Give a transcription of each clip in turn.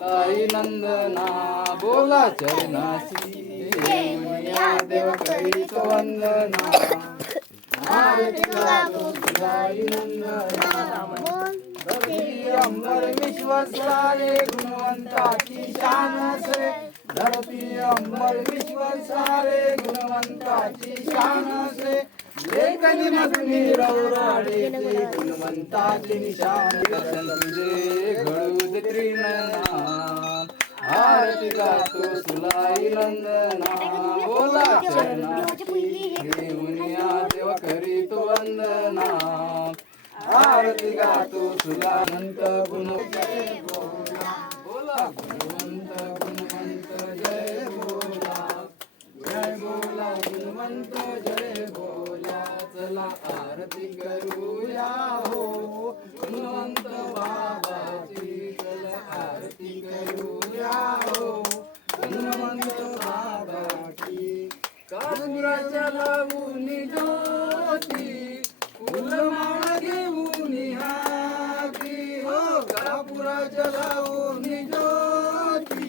साई नंदना बोला येऊनिया देव करीत वंदना. साई नंदना. अंबर विश्व सारे गुणवंताची शान से धरती अंबर विश्व सारे गुणवंताची शान से लेखनी मधुनी रवराडे ते गुणवंताची निशान तुझे घडू. दे आरती गातो सुलाई नंदना बोला चरणाची घेऊनिया देव करीत वंदना आरती गातो सुलानंत गुण जय बोला बोला गुणवंत गुणवंत जय बोला जय बोला गुणवंत जय बोला चला आरती करूया हो गुणवंत ज्योती फुलमाळ घेऊन हाती हो कापुराच्या लावून ज्योती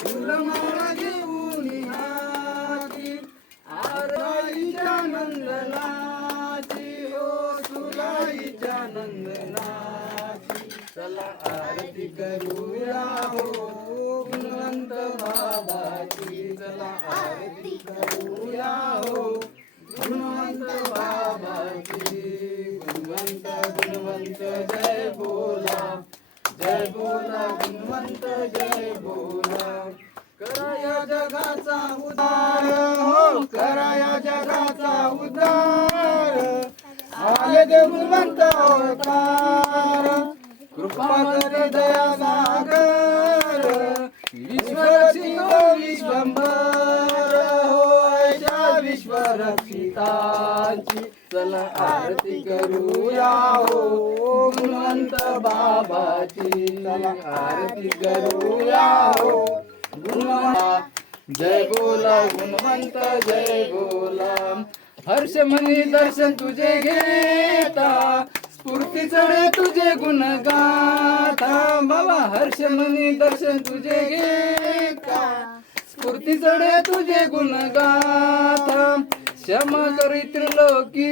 फुलमाळ घेऊन हाती आराईच्या नंदनाची हो सुराईच्या नंदनाची. चला आरती करूया हो गुणवंत बाबाची चला आरती करूया हो गुणवंत बाबाची गुणवंत गुणवंत जय बोला जय बोला गुणवंत जय बोला करा या जगाचा उद्धार हो करा या जगाचा उद्धार. आले देव गुणवंत अवतार कृपा होयच्या विश्वरक्षितांची चला आरती करूया हो गुणवंत बाबाची. चला आरती करूया हो गुणवंत. जय बोला गुणवंत जय बोला. हर्ष म्हणी दर्शन तुझे घेता. स्फूर्ती चढे तुझे गुण गाता. बाबा हर्ष म्हणी दर्शन तुझे घेता. कुर्ती चढे तुझे गुण गाथा क्षमा करी त्रिलोकी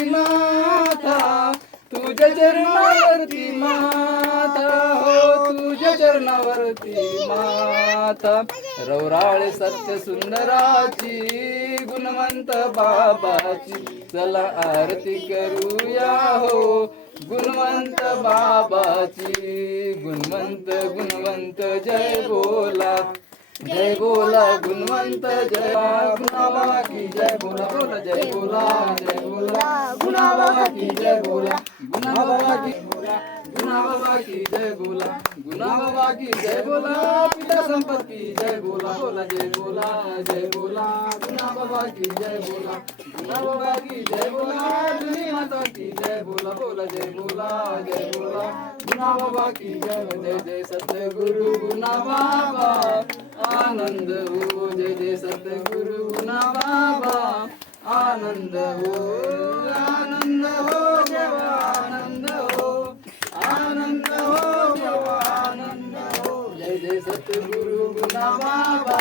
तुझ्या चरणावरती माता. हो तुझ्या चरणावरती माता. रवराळे सत्य सुंदराची गुणवंत बाबाची. चला आरती करूया हो. गुणवंत बाबाची गुणवंत गुणवंत जय बोला. जय बोला गुणवंत जय गुणावा की जय बोला बोला जय बोला जय बोला. गुणावा की जय बोला गुणावा की बोला गुणाबाबा की जय बोला गुणावा की जय बोला. पिता संपत जय बोला बोला जय बोला जय बोला. गुणावा की जय बोला गुणावा की जय बोला. दुनी माता की जय बोला बोला जय बोला जय बोला. गुणावा की जय जय जय सतगुरु गुणा बाबा आनंद हो जय जय सतगुरु गुणा बाबा आनंद हो आनंद हो देवा आनंद हो. आनंद हो देवा आनंद हो. जय जय सतगुरु गुणा बाबा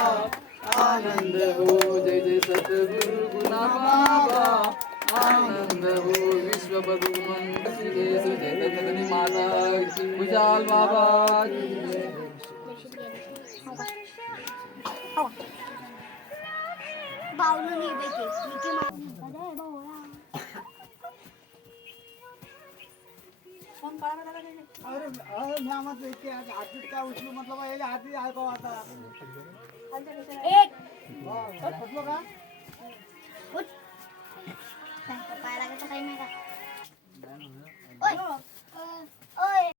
आनंद हो जय जय सतगुरु गुणा बाबा आनंद हो विश्व भगवंत श्री जय जय माता उजाल भुजाल बाबा पावलं नाही अरे अरे मी आम्हाला इतके आज हातीत काय उचलू मतलब याच्या हाती आहे का आता एक वा, फसलो का? उठ. काय, पप्पाला लागत काही नाही का? ओय. हो. ओय.